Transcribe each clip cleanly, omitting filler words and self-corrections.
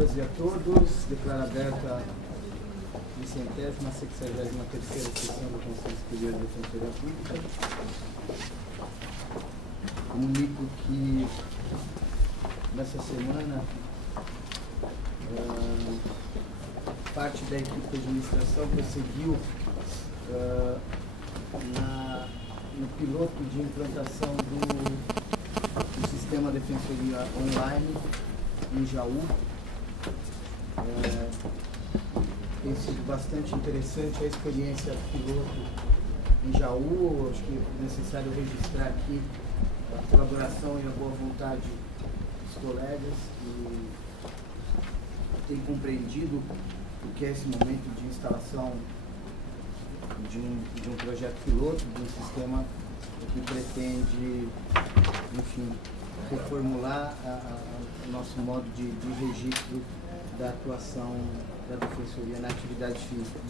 todas e a todos, declaro aberta a 63ª sessão do Conselho Superior de Defensoria Pública. Comunico que nessa semana parte da equipe de administração prosseguiu no piloto de implantação do sistema Defensoria Online em Jaú. Tem sido bastante interessante a experiência piloto em Jaú. Acho que é necessário registrar aqui a colaboração e a boa vontade dos colegas que têm compreendido o que é esse momento de instalação de um projeto piloto, de um sistema que pretende, enfim, reformular o nosso modo de registro da atuação da Defensoria na atividade física.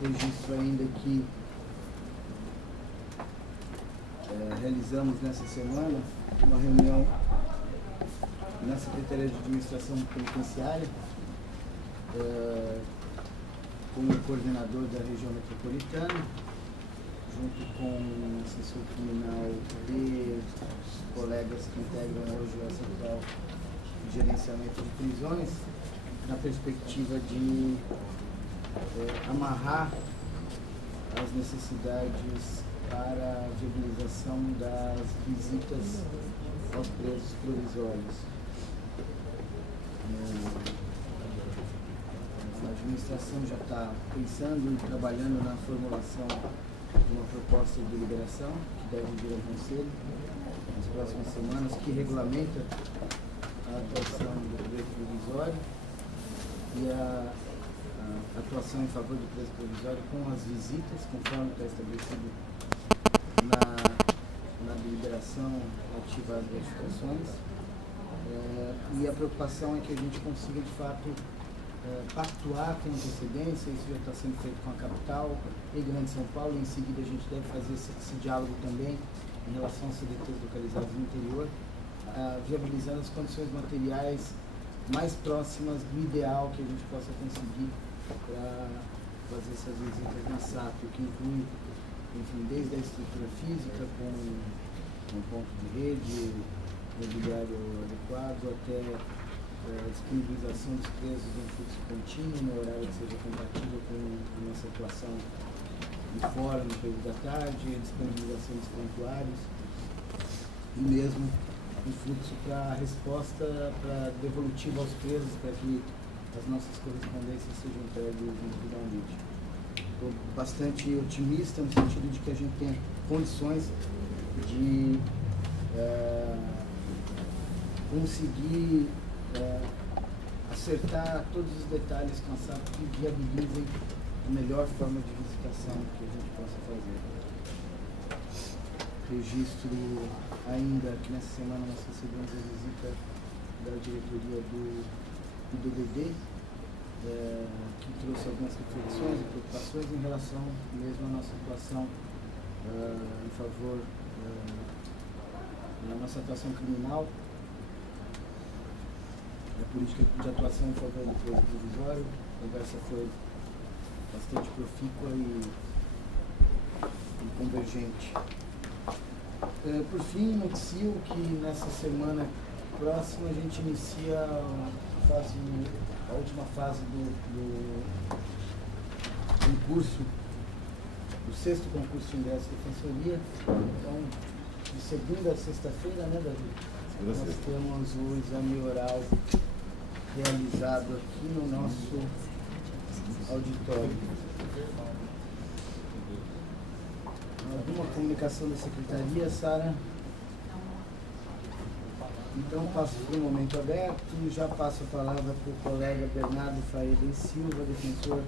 Registro ainda que realizamos nessa semana uma reunião na Secretaria de Administração Penitenciária com o coordenador da região metropolitana, junto com o assessor criminal e os colegas que integram hoje a Central de Gerenciamento de Prisões, na perspectiva de amarrar as necessidades para a viabilização das visitas aos presos provisórios. A administração já está pensando e trabalhando na formulação de uma proposta de deliberação que deve vir ao Conselho nas próximas semanas, que regulamenta a atuação do preso provisório e a atuação em favor do preso provisório com as visitas, conforme está estabelecido na deliberação relativa às notificações. E a preocupação é que a gente consiga, de fato, pactuar com antecedência. Isso já está sendo feito com a capital e Grande São Paulo. Em seguida, a gente deve fazer esse diálogo também em relação aos CDTs localizados no interior, viabilizando as condições materiais mais próximas do ideal que a gente possa conseguir para fazer essas visitas na SAP, o que inclui, enfim, desde a estrutura física, com um ponto de rede, mobiliário adequado, até a disponibilização dos presos em fluxo contínuo, no horário que seja compatível com a nossa atuação de fora, no período da tarde, a disponibilização dos prontuários e mesmo um fluxo para resposta para devolutiva aos presos, para que as nossas correspondências sejam entregues individualmente. Estou bastante otimista no sentido de que a gente tenha condições de conseguir acertar todos os detalhes com a SAP que viabilizem a melhor forma de visitação que a gente possa fazer. Registro ainda que nessa semana nós recebemos a visita da diretoria do IBDD, que trouxe algumas reflexões e preocupações em relação mesmo à nossa atuação em favor da nossa atuação criminal, a política de atuação em favor do preso provisório. A conversa foi bastante profícua e convergente. Por fim, noticio que nessa semana próxima a gente inicia a última fase do concurso, do 6º concurso de ingresso de defensoria. Então, de segunda a sexta-feira, né, Davi? Nós temos o exame oral realizado aqui no nosso auditório. Alguma comunicação da Secretaria, Sara? Então passo para o momento aberto, já passo a palavra para o colega Bernardo Faeda Silva, defensor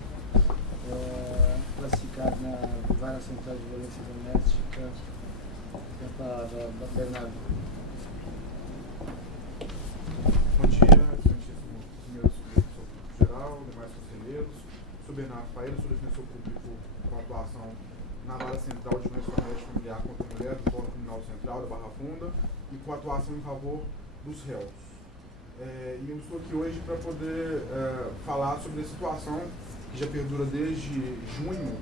classificado na Vara Central de Violência Doméstica. Tem a palavra, Bernardo. Bom dia, excelentíssimo primeiro subdiretor geral, demais conselheiros. Sou Bernardo Faeda, sou defensor público com atuação na Vara Central de Violência Doméstica Familiar contra a Mulher, do Fórum Criminal Central da Barra Funda, e com atuação em favor dos réus. E eu estou aqui hoje para poder falar sobre a situação que já perdura desde junho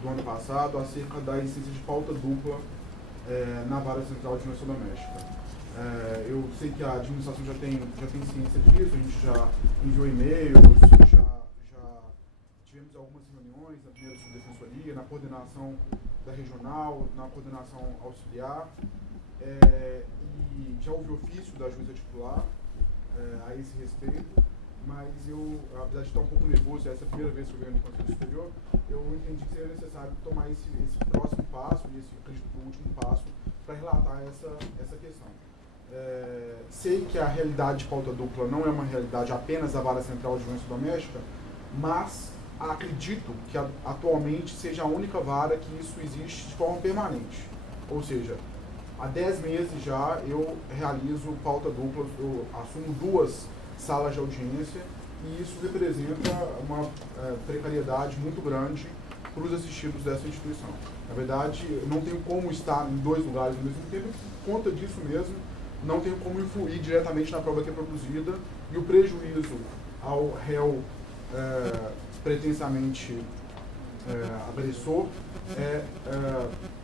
do ano passado acerca da existência de pauta dupla na Vara Central de Violência Doméstica. Eu sei que a administração já tem ciência disso, a gente já enviou e-mails, já tivemos algumas reuniões na primeira subdefensoria, na coordenação da regional, na coordenação auxiliar, e já houve ofício da juíza titular a esse respeito, mas eu, apesar de estar um pouco nervoso, essa é a primeira vez que eu venho no Conselho Superior, eu entendi que seria necessário tomar esse próximo passo, e esse, acredito, o último passo, para relatar essa questão. Sei que a realidade de pauta dupla não é uma realidade apenas da Vara Central de Violência Doméstica, mas acredito que atualmente seja a única vara que isso existe de forma permanente. Ou seja, há 10 meses já eu realizo pauta dupla, eu assumo 2 salas de audiência e isso representa uma precariedade muito grande para os assistidos dessa instituição. Na verdade, eu não tenho como estar em 2 lugares ao mesmo tempo, por conta disso mesmo, não tenho como influir diretamente na prova que é produzida e o prejuízo ao réu pretensamente agressor é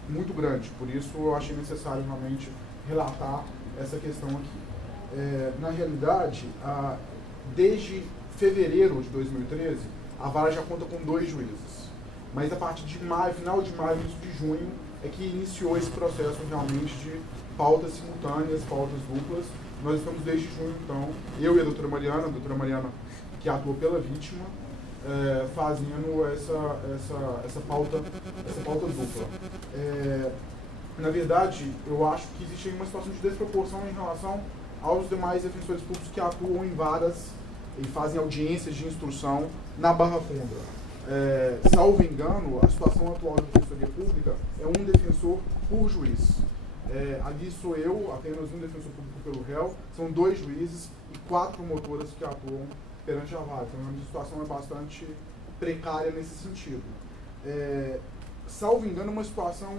muito grande. Por isso eu achei necessário realmente relatar essa questão aqui. Na realidade, desde fevereiro de 2013, a vara já conta com 2 juízes. Mas a partir de maio, final de maio, início de junho, é que iniciou esse processo realmente de pautas simultâneas, pautas duplas. Nós estamos desde junho, então, eu e a doutora Mariana, que atua pela vítima, fazendo essa pauta dupla. Na verdade, eu acho que existe uma situação de desproporção em relação aos demais defensores públicos que atuam em varas e fazem audiências de instrução na Barra Funda. Salvo engano, a situação atual da Defensoria Pública é um defensor por juiz. Ali sou eu, apenas um defensor público pelo réu, são 2 juízes e 4 promotoras que atuam perante a vara. Então a situação é bastante precária nesse sentido. Salvo engano, uma situação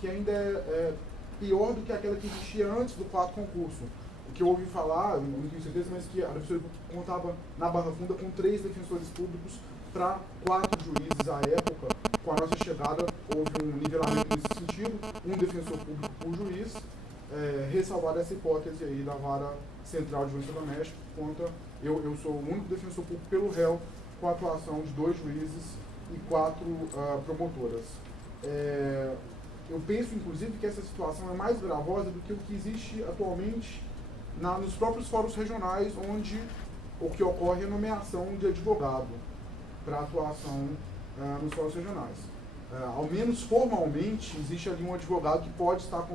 que ainda é pior do que aquela que existia antes do 4º concurso. O que eu ouvi falar, não tenho certeza, mas que a Defensoria Pública contava na Barra Funda com 3 defensores públicos para 4 juízes à época. Com a nossa chegada, houve um nivelamento nesse sentido, um defensor público por juiz, ressalvada essa hipótese aí da Vara Central de Violência Doméstica, conta, eu sou o único defensor público pelo réu, com a atuação de 2 juízes e 4 promotoras. Eu penso, inclusive, que essa situação é mais gravosa do que o que existe atualmente nos próprios fóruns regionais, onde o que ocorre é a nomeação de advogado para atuação nos fóruns regionais. Ao menos formalmente, existe ali um advogado que pode estar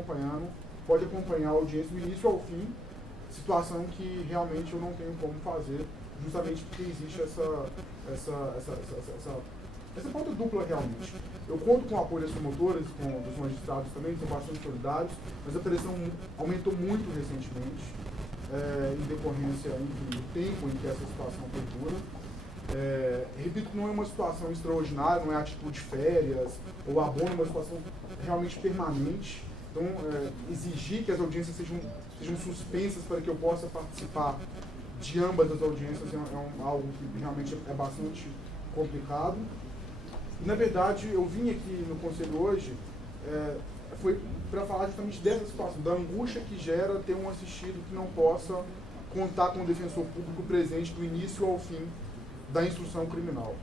pode acompanhar a audiência do início ao fim, situação que realmente eu não tenho como fazer, justamente porque existe essa pauta dupla realmente. Eu conto com o apoio das promotoras, dos magistrados também, que são bastante solidários, mas a pressão aumentou muito recentemente, em decorrência do tempo em que essa situação perdura. Repito que não é uma situação extraordinária, não é a título de férias ou abono, é uma situação realmente permanente. Então, exigir que as audiências sejam suspensas para que eu possa participar de ambas as audiências é algo que realmente é bastante complicado. E, na verdade, eu vim aqui no Conselho hoje foi para falar justamente dessa situação, da angústia que gera ter um assistido que não possa contar com o defensor público presente do início ao fim da instrução criminal.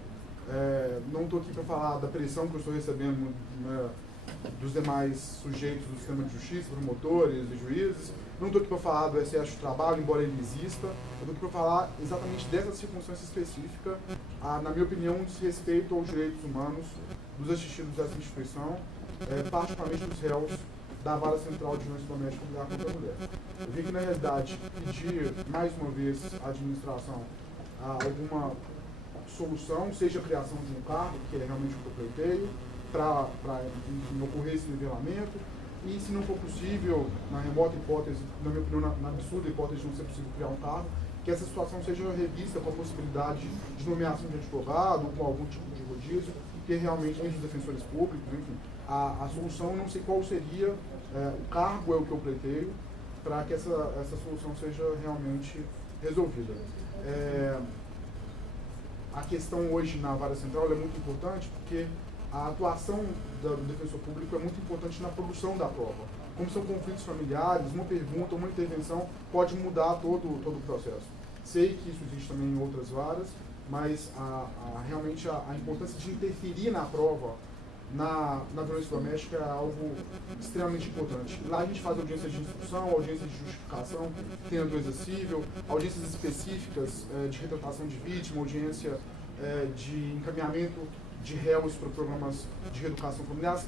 Não estou aqui para falar da pressão que eu estou recebendo dos demais sujeitos do sistema de justiça, promotores e juízes. Não estou aqui para falar do excesso de trabalho, embora ele exista. Eu estou aqui para falar exatamente dessa circunstância específica, na minha opinião, um desrespeito aos direitos humanos dos assistidos dessa instituição, particularmente dos réus da Vara Central de Violência Doméstica contra a Mulher. Eu vim aqui, na realidade, pedir mais uma vez à administração alguma solução, seja a criação de um cargo, que é realmente o que eu pleiteio, para ocorrer esse nivelamento, e se não for possível, na remota hipótese, na minha opinião, na absurda hipótese de não ser possível criar um cargo, que essa situação seja revista com a possibilidade de nomeação de advogado, ou com algum tipo de rodízio, que realmente entre os defensores públicos, enfim, a solução, não sei qual seria, o cargo é o que eu pleiteio, para que essa solução seja realmente resolvida. A questão hoje na vara central é muito importante porque a atuação do defensor público é muito importante na produção da prova. Como são conflitos familiares, uma pergunta, uma intervenção pode mudar todo o processo. Sei que isso existe também em outras varas, mas realmente a importância de interferir na prova, na violência doméstica, é algo extremamente importante. Lá a gente faz audiências de instrução, audiências de justificação, tem natureza cível, audiências específicas de retratação de vítima, audiência de encaminhamento de réus para programas de reeducação familiar.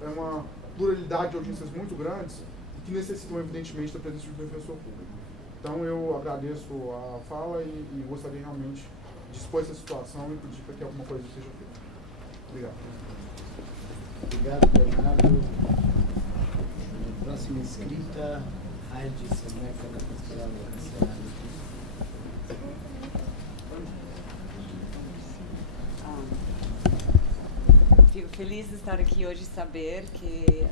É uma pluralidade de audiências muito grandes que necessitam, evidentemente, da presença do defensor público. Então, eu agradeço a fala e gostaria realmente de expor essa situação e pedir para que alguma coisa seja feita. Obrigado. Obrigado, Bernardo. Próxima inscrita, Heidi Seneca, da Pastoral Carcerária. Fico feliz de estar aqui hoje e saber que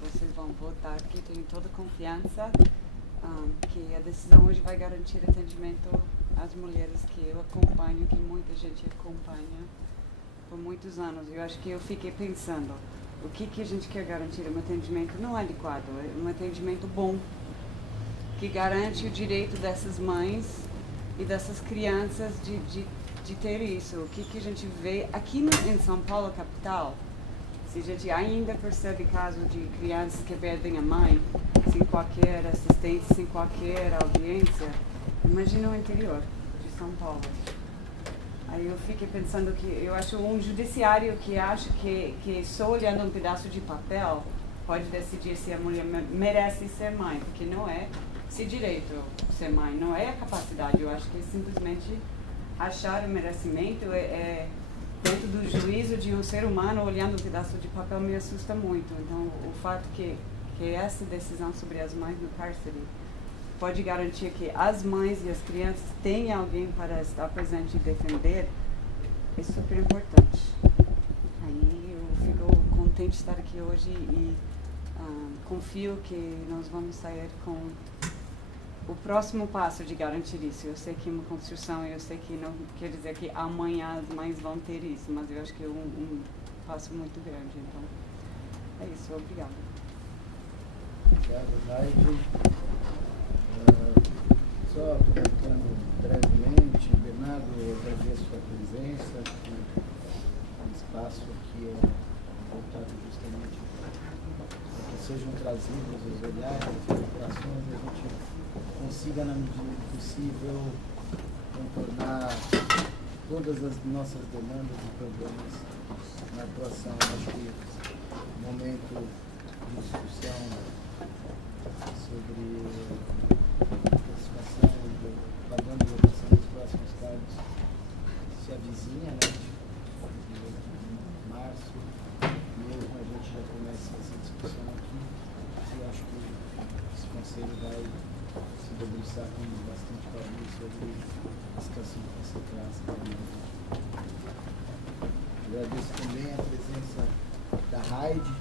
vocês vão votar, que tenho toda confiança que a decisão hoje vai garantir atendimento às mulheres que eu acompanho, que muita gente acompanha por muitos anos. Eu acho que eu fiquei pensando, o que a gente quer garantir? Um atendimento não adequado, é um atendimento bom, que garante o direito dessas mães e dessas crianças de ter isso. O que a gente vê aqui em São Paulo, capital, se a gente ainda percebe casos de crianças que perdem a mãe sem qualquer assistência, sem qualquer audiência, imagina o interior de São Paulo. Aí eu fiquei pensando que eu acho um judiciário que acha que só olhando um pedaço de papel pode decidir se a mulher merece ser mãe, porque não é esse direito ser mãe, não é a capacidade. Eu acho que simplesmente achar o merecimento dentro do juízo de um ser humano olhando um pedaço de papel me assusta muito. Então, o fato que essa decisão sobre as mães no cárcere pode garantir que as mães e as crianças tenham alguém para estar presente e defender é super importante. Aí eu fico contente de estar aqui hoje e confio que nós vamos sair com o próximo passo de garantir isso. Eu sei que é uma construção, eu sei que não quer dizer que amanhã as mães vão ter isso, mas eu acho que é um passo muito grande. Então, é isso. Obrigada. Obrigado, Heidi. Só comentando brevemente, Bernardo, eu agradeço a sua presença, o espaço aqui é voltado justamente para que sejam trazidos os olhares, as preocupações, e a gente consiga, na medida do possível, contornar todas as nossas demandas e problemas na atuação. Acho que o momento de discussão sobre a situação do padrão de votação dos próximos cargos se avizinha, né? De março, mesmo a gente já começa essa discussão aqui, e acho que esse conselho vai se debruçar com bastante carinho sobre a situação que você traz para nós. Agradeço também a presença da Heidi.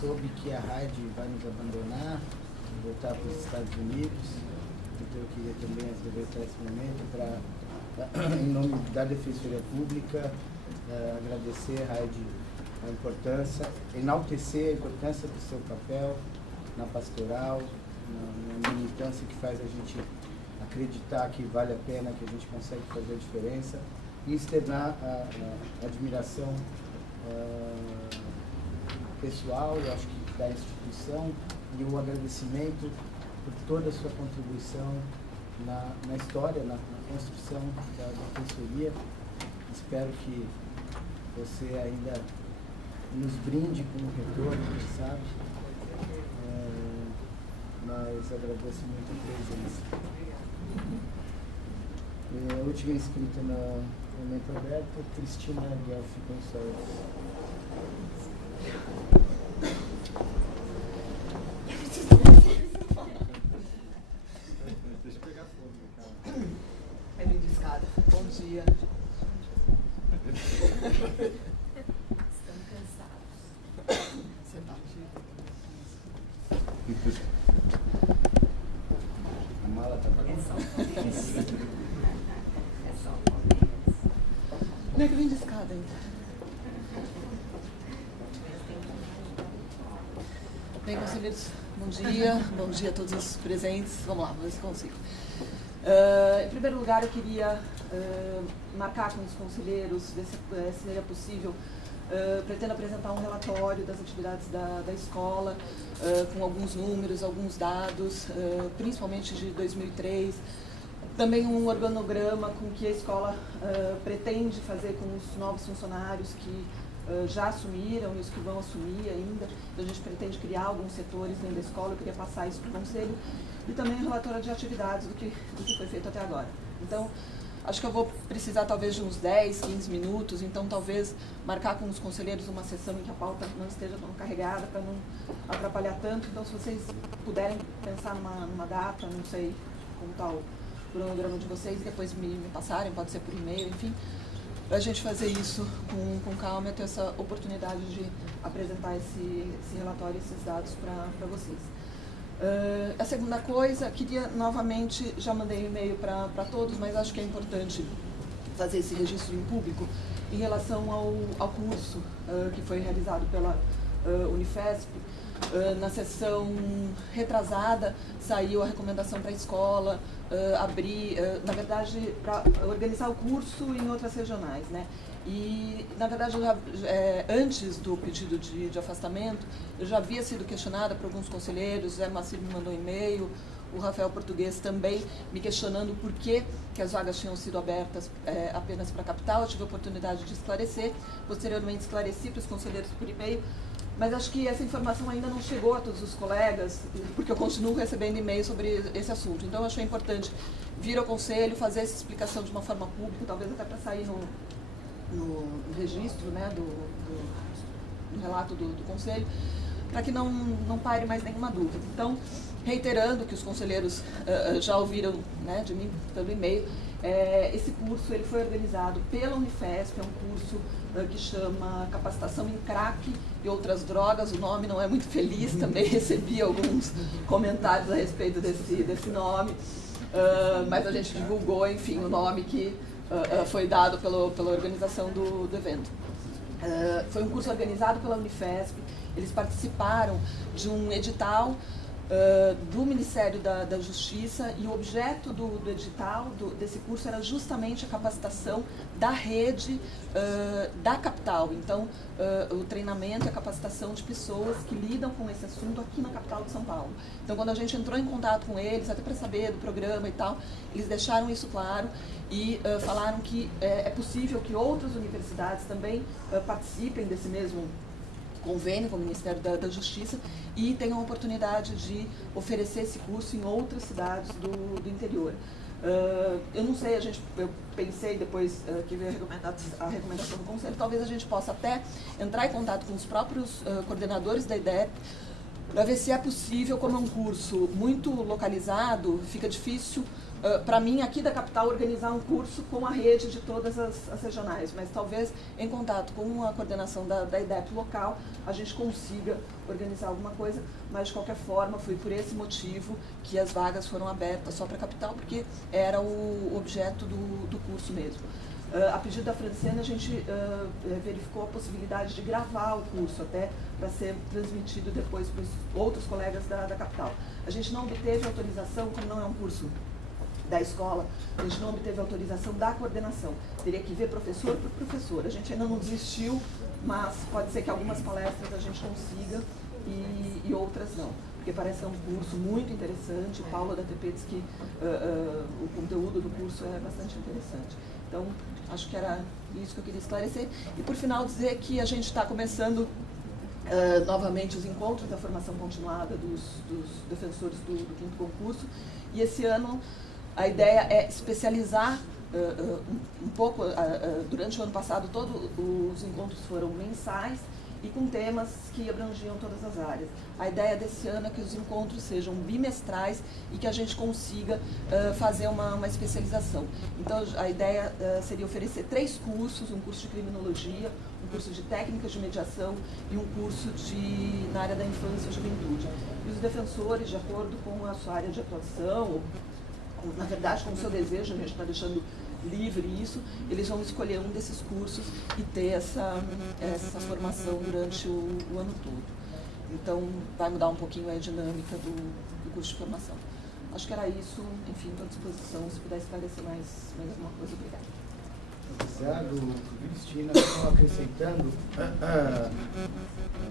Soube que a Heidi vai nos abandonar, voltar para os Estados Unidos. Então eu queria também aproveitar esse momento para, em nome da Defensoria Pública, agradecer, Heidi, a importância, enaltecer a importância do seu papel na pastoral, na militância que faz a gente acreditar que vale a pena, que a gente consegue fazer a diferença, e externar a admiração pessoal, eu acho que da instituição, e o agradecimento por toda a sua contribuição na história, na construção da Defensoria. Espero que você ainda nos brinde com um retorno, quem sabe, mas agradeço muito a presença. A última inscrita no momento aberto, Cristina Guelfi Gonçalves. Deixa eu pegar fogo, cara. É bem de escada. Bom dia. Estamos cansados. Você tá? A mala tá bagunçada. Não é que vem de escada ainda. Bem, conselheiros, bom dia a todos os presentes. Vamos lá, vamos ver se consigo. Em primeiro lugar, eu queria marcar com os conselheiros, ver se seria possível. Pretendo apresentar um relatório das atividades da escola, com alguns números, alguns dados, principalmente de 2003. Também um organograma com que a escola pretende fazer com os novos funcionários que já assumiram e os que vão assumir ainda. Então, a gente pretende criar alguns setores dentro da escola, eu queria passar isso para o conselho. E também um relatório de atividades do que foi feito até agora. Então, acho que eu vou precisar talvez de uns 10, 15 minutos, então talvez marcar com os conselheiros uma sessão em que a pauta não esteja tão carregada para não atrapalhar tanto. Então, se vocês puderem pensar numa data, não sei como está o cronograma de vocês, e depois me passarem, pode ser por e-mail, enfim, para a gente fazer isso com calma e ter essa oportunidade de apresentar esse relatório, esses dados para vocês. A segunda coisa, queria novamente, já mandei um e-mail para todos, mas acho que é importante fazer esse registro em público em relação ao curso que foi realizado pela Unifesp. Na sessão retrasada saiu a recomendação para a escola abrir, na verdade, para organizar o curso em outras regionais, né? E, na verdade, antes do pedido de afastamento, eu já havia sido questionada por alguns conselheiros, o Zé Macir me mandou um e-mail, o Rafael Português também me questionando por que as vagas tinham sido abertas apenas para a capital. Eu tive a oportunidade de esclarecer, posteriormente esclareci para os conselheiros por e-mail, mas acho que essa informação ainda não chegou a todos os colegas, porque eu continuo recebendo e-mails sobre esse assunto. Então, eu achei importante vir ao conselho, fazer essa explicação de uma forma pública, talvez até para sair no registro, né, do relato do conselho, para que não pare mais nenhuma dúvida. Então, reiterando que os conselheiros já ouviram, né, de mim pelo e-mail, esse curso ele foi organizado pela Unifesp, é um curso que chama Capacitação em Crack e Outras Drogas. O nome não é muito feliz, também recebi alguns comentários a respeito desse nome, mas a gente divulgou, enfim, o nome que foi dado pela organização do evento. Foi um curso organizado pela Unifesp, eles participaram de um edital do Ministério da Justiça, e o objeto do edital, desse curso, era justamente a capacitação da rede da capital. Então, o treinamento e a capacitação de pessoas que lidam com esse assunto aqui na capital de São Paulo. Então, quando a gente entrou em contato com eles, até para saber do programa e tal, eles deixaram isso claro e falaram que é possível que outras universidades também participem desse mesmo convênio com o Ministério da Justiça e tenham a oportunidade de oferecer esse curso em outras cidades do interior. Eu não sei, eu pensei depois que veio a recomendação do Conselho, talvez a gente possa até entrar em contato com os próprios coordenadores da IDEP para ver se é possível, como é um curso muito localizado, fica difícil para mim, aqui da capital, organizar um curso com a rede de todas as regionais, mas talvez em contato com a coordenação da IDEP local, a gente consiga organizar alguma coisa, mas de qualquer forma, foi por esse motivo que as vagas foram abertas só para a capital, porque era o objeto do curso mesmo. A pedido da Franciana, a gente verificou a possibilidade de gravar o curso, até para ser transmitido depois para os outros colegas da capital. A gente não obteve autorização, como não é um curso da escola, a gente não obteve autorização da coordenação. Teria que ver professor por professor. A gente ainda não desistiu, mas pode ser que algumas palestras a gente consiga e outras não. Porque parece que é um curso muito interessante. O Paulo da TP diz que o conteúdo do curso é bastante interessante. Então, acho que era isso que eu queria esclarecer. E, por final, dizer que a gente está começando novamente os encontros da formação continuada dos defensores do 5º concurso. E esse ano a ideia é especializar um pouco. Durante o ano passado, todos os encontros foram mensais e com temas que abrangiam todas as áreas. A ideia desse ano é que os encontros sejam bimestrais e que a gente consiga fazer uma especialização. Então, a ideia seria oferecer 3 cursos, um curso de criminologia, um curso de técnicas de mediação e um curso na área da infância e juventude. E os defensores, de acordo com a sua área de atuação, na verdade, com o seu desejo, a gente está deixando livre isso, eles vão escolher um desses cursos e ter essa formação durante o ano todo. Então, vai mudar um pouquinho a dinâmica do curso de formação. Acho que era isso, enfim, estou à disposição, se puder esclarecer mais alguma coisa, obrigada. Obrigado, Cristina. Só acrescentando,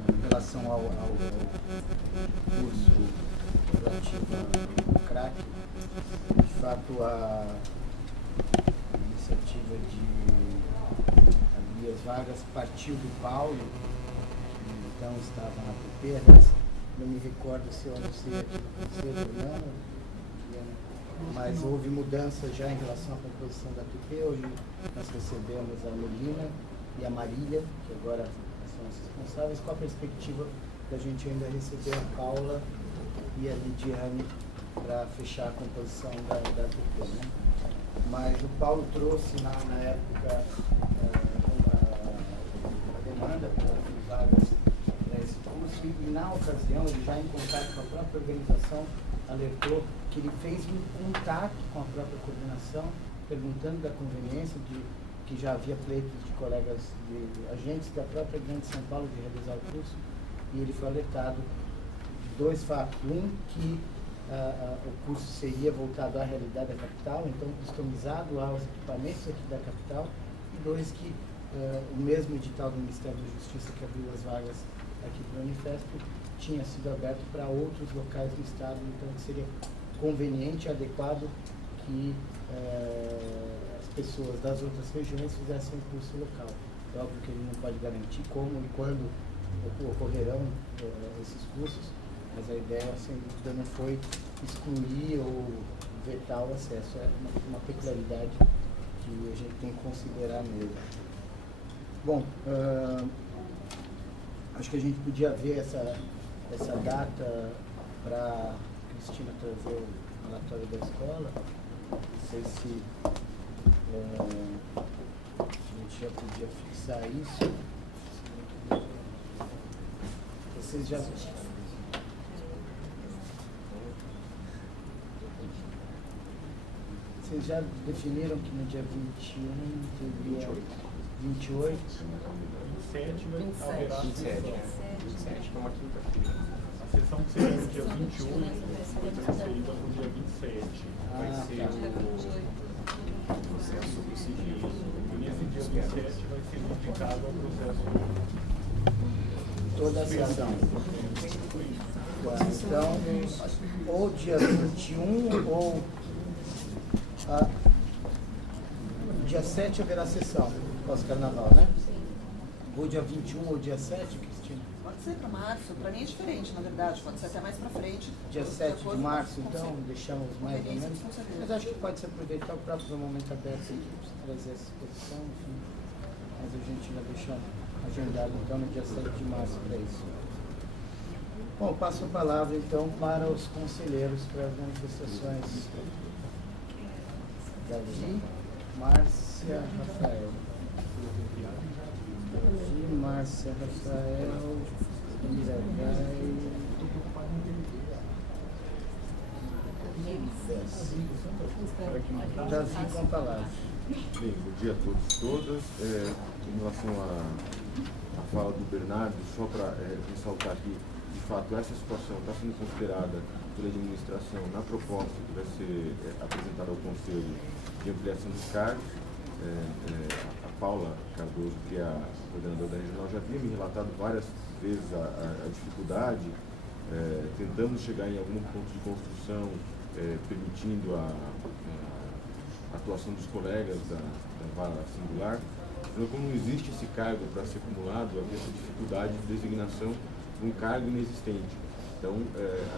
em relação ao curso relativo ao CRAC, de fato, a iniciativa de abrir as vagas partiu do Paulo, que então estava na PP, aliás, não me recordo se eu anunciei aqui cedo ou não, mas houve mudança já em relação à composição da PP. Hoje nós recebemos a Melina e a Marília, que agora são as responsáveis, com a perspectiva da gente ainda receber a Paula e a Lidiane para fechar a composição da PP, né? Mas o Paulo trouxe na época uma demanda para vagas para esse curso, e na ocasião, ele já em contato com a própria organização, alertou que ele fez um contato com a própria coordenação, perguntando da conveniência que já havia pleitos de colegas, de agentes da própria Grande São Paulo de realizar o curso, e ele foi alertado de dois fatos. Um, que o curso seria voltado à realidade da capital, então customizado aos equipamentos aqui da capital, e dois, que o mesmo edital do Ministério da Justiça que abriu as vagas aqui para o Unifesp tinha sido aberto para outros locais do estado, então seria conveniente e adequado que as pessoas das outras regiões fizessem o curso local. É óbvio que ele não pode garantir como e quando ocorrerão esses cursos, mas a ideia, sem dúvida, não foi excluir ou vetar o acesso. É uma peculiaridade que a gente tem que considerar mesmo. Bom, acho que a gente podia ver essa data para Cristina trazer o relatório da escola. Não sei se a gente já podia fixar isso. Vocês já... Vocês já definiram que no dia 21 teria 28? 27 haverá 27 é uma quinta-feira. A sessão que seria no dia 28 vai ser transferida para o dia 27. Vai ser o processo do sigilo. E nesse dia 27 vai ser notificado ao processo toda a sessão. Então, ou dia 21 ou dia 7 haverá sessão pós-carnaval, né? Ou dia 21 ou dia 7, Cristina? Pode ser para março, para mim é diferente, na verdade, pode ser até mais para frente. Dia 7 de março, então, deixamos mais ou menos. Mas acho que pode se aproveitar o próprio momento aberto aqui para trazer essa exposição, enfim. Mas a gente já deixa agendado, então, no dia 7 de março para isso. Bom, passo a palavra, então, para os conselheiros para as manifestações. Davi, Márcia, Rafael. Davi, Márcia, Rafael, Miragai. Davi com a palavra. Bem, bom dia a todos e todas. Em relação à fala do Bernardo, só para ressaltar aqui, de fato, essa situação está sendo considerada pela administração na proposta que vai ser apresentada ao Conselho de ampliação dos cargos. A Paula Cardoso, que é a coordenadora da regional, já havia me relatado várias vezes a dificuldade. Tentamos chegar em algum ponto de construção, permitindo a atuação dos colegas da vara singular. Então, como não existe esse cargo para ser acumulado, havia essa dificuldade de designação de um cargo inexistente. Então,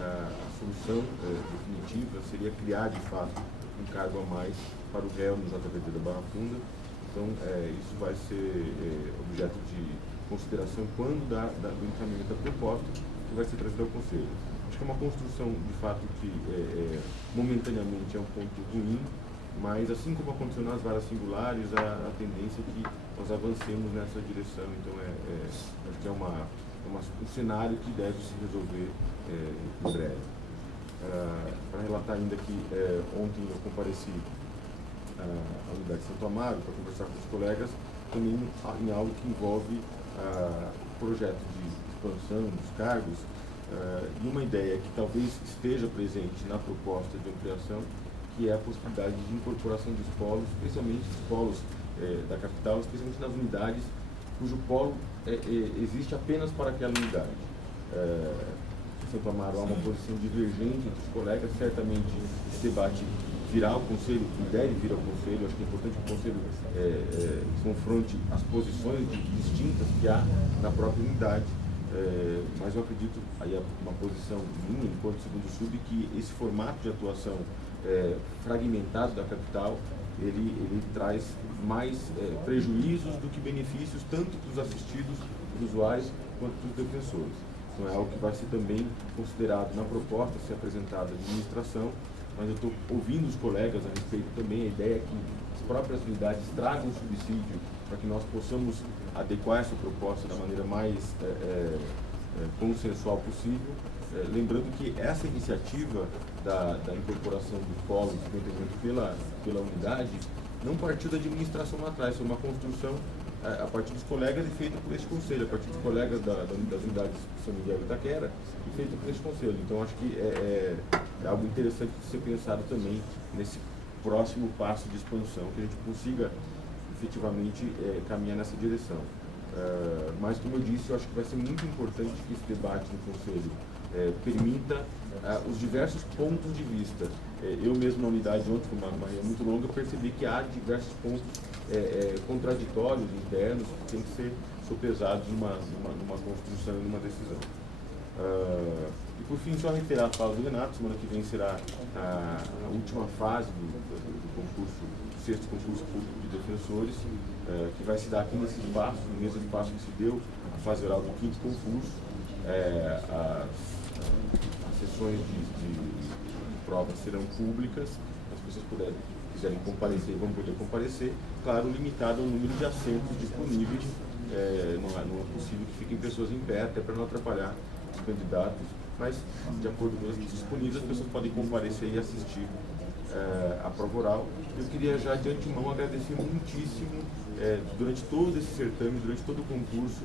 a solução definitiva seria criar, de fato, um cargo a mais para o réu no JPT da Barra Funda. Então, isso vai ser objeto de consideração quando do encaminhamento da proposta que vai ser trazida ao Conselho. Acho que é uma construção, de fato, que momentaneamente é um ponto ruim, mas assim como aconteceu nas varas singulares, a tendência é que nós avancemos nessa direção. Então, acho que é um cenário que deve se resolver em breve. Para relatar ainda que ontem eu compareci a unidade de Santo Amaro para conversar com os colegas também em algo que envolve o projeto de expansão dos cargos e uma ideia que talvez esteja presente na proposta de ampliação, que é a possibilidade de incorporação dos polos, especialmente os polos da capital, especialmente nas unidades cujo polo existe apenas para aquela unidade. Em Santo Amaro há uma posição divergente entre os colegas, certamente esse debate virá ao Conselho, e deve vir ao Conselho. Acho que é importante que o Conselho confronte as posições distintas que há na própria unidade, mas eu acredito, aí é uma posição minha, enquanto segundo sub, que esse formato de atuação fragmentado da capital, ele traz mais prejuízos do que benefícios, tanto para os assistidos, para os usuários, quanto para os defensores. Então é algo que vai ser também considerado na proposta a ser apresentada à administração, mas eu estou ouvindo os colegas a respeito também, a ideia é que as próprias unidades tragam subsídio para que nós possamos adequar essa proposta da maneira mais consensual possível, lembrando que essa iniciativa da incorporação do polo de desenvolvimento pela unidade não partiu da administração lá atrás, foi uma construção a partir dos colegas e feita por esse conselho, a partir dos colegas das unidades de São Miguel e Itaquera e feita por esse conselho. Então acho que é algo interessante de ser pensado também nesse próximo passo de expansão, que a gente consiga efetivamente caminhar nessa direção. Mas, como eu disse, eu acho que vai ser muito importante que esse debate no Conselho permita os diversos pontos de vista. Eu mesmo na unidade ontem, foi uma reunião muito longa, percebi que há diversos pontos contraditórios internos que têm que ser sopesados numa construção e numa decisão. E por fim, só reiterar a fala do Renato, semana que vem será a última fase do concurso, do 6º concurso público de defensores, que vai se dar aqui nesse espaço, no mesmo espaço que se deu a fase oral do 5º concurso. As sessões de provas serão públicas, as pessoas quiserem comparecer, vão poder comparecer, claro, limitado ao número de assentos disponíveis. Não é possível que fiquem pessoas em pé, até para não atrapalhar os candidatos, mas de acordo com as listas disponíveis, as pessoas podem comparecer e assistir a prova oral. Eu queria já de antemão agradecer muitíssimo durante todo esse certame, durante todo o concurso,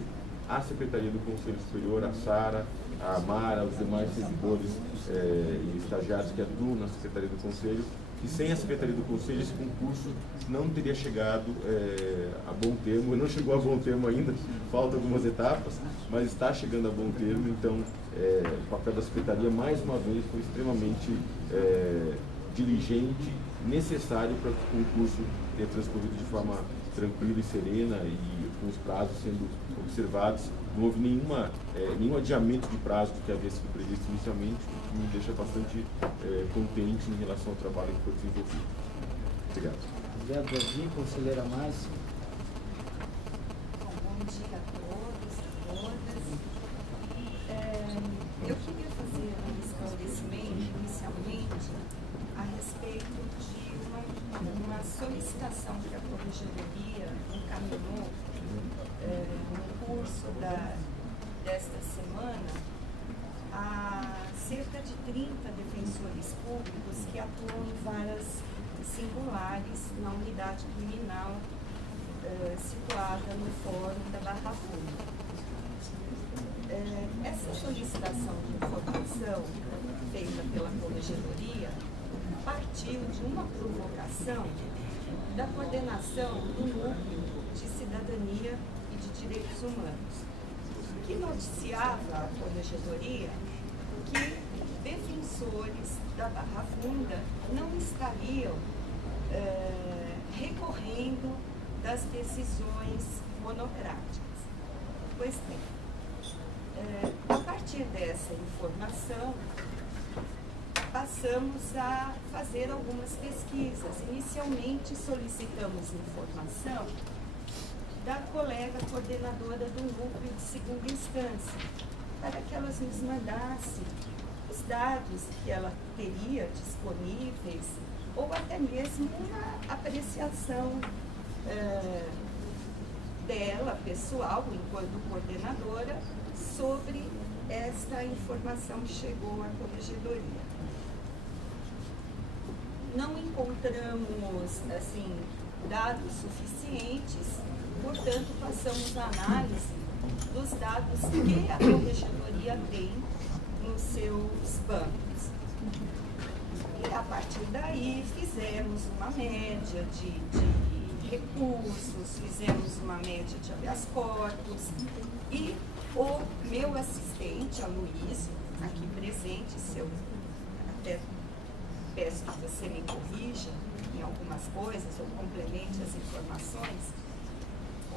a Secretaria do Conselho Superior, a Sara, a Mara, os demais servidores e estagiários que atuam na Secretaria do Conselho, que sem a Secretaria do Conselho esse concurso não teria chegado a bom termo. Não chegou a bom termo ainda, faltam algumas etapas, mas está chegando a bom termo. Então o papel da Secretaria, mais uma vez, foi extremamente diligente, necessário para que o concurso tenha transcorrido de forma tranquila e serena e com os prazos sendo observados. Não houve nenhum adiamento de prazo do que havia sido previsto inicialmente, o que me deixa bastante contente em relação ao trabalho que foi desenvolvido. Obrigado. Obrigado, Davi. Conselheira Márcia. Bom dia a todos, a todas. Eu queria fazer um esclarecimento inicialmente a respeito de uma solicitação que a Corregedoria encaminhou no curso desta semana a cerca de 30 defensores públicos que atuam em varas singulares na unidade criminal situada no Fórum da Barra Funda. Essa solicitação de informação feita pela Corregedoria partiu de uma provocação da coordenação do Núcleo de Cidadania e de Direitos Humanos, que noticiava à Corregedoria que defensores da Barra Funda não estariam recorrendo das decisões monocráticas. Pois bem, a partir dessa informação, passamos a fazer algumas pesquisas. Inicialmente solicitamos informação da colega coordenadora do núcleo de segunda instância, para que elas nos mandassem os dados que ela teria disponíveis, ou até mesmo uma apreciação dela, pessoal, enquanto coordenadora, sobre esta informação que chegou à Corregedoria. não encontramos assim, dados suficientes, portanto, passamos a análise dos dados que a Corregedoria tem nos seus bancos. E, a partir daí, fizemos uma média de recursos, fizemos uma média de habeas corpus, e o meu assistente, a Luísa, aqui presente, se eu até peço que você me corrija em algumas coisas ou complemente as informações,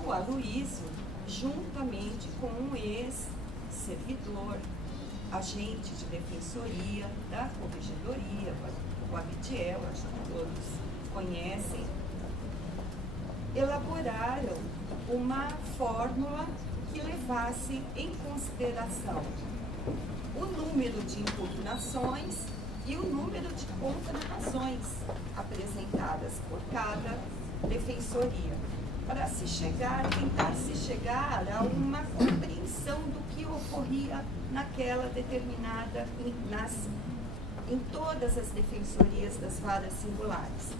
o Aloysio, juntamente com um ex-servidor, agente de defensoria da Corregedoria, o Abdiel, acho que todos conhecem, elaboraram uma fórmula que levasse em consideração o número de impugnações e o número de contratações apresentadas por cada defensoria, para tentar se chegar a uma compreensão do que ocorria naquela determinada, em todas as defensorias das varas singulares.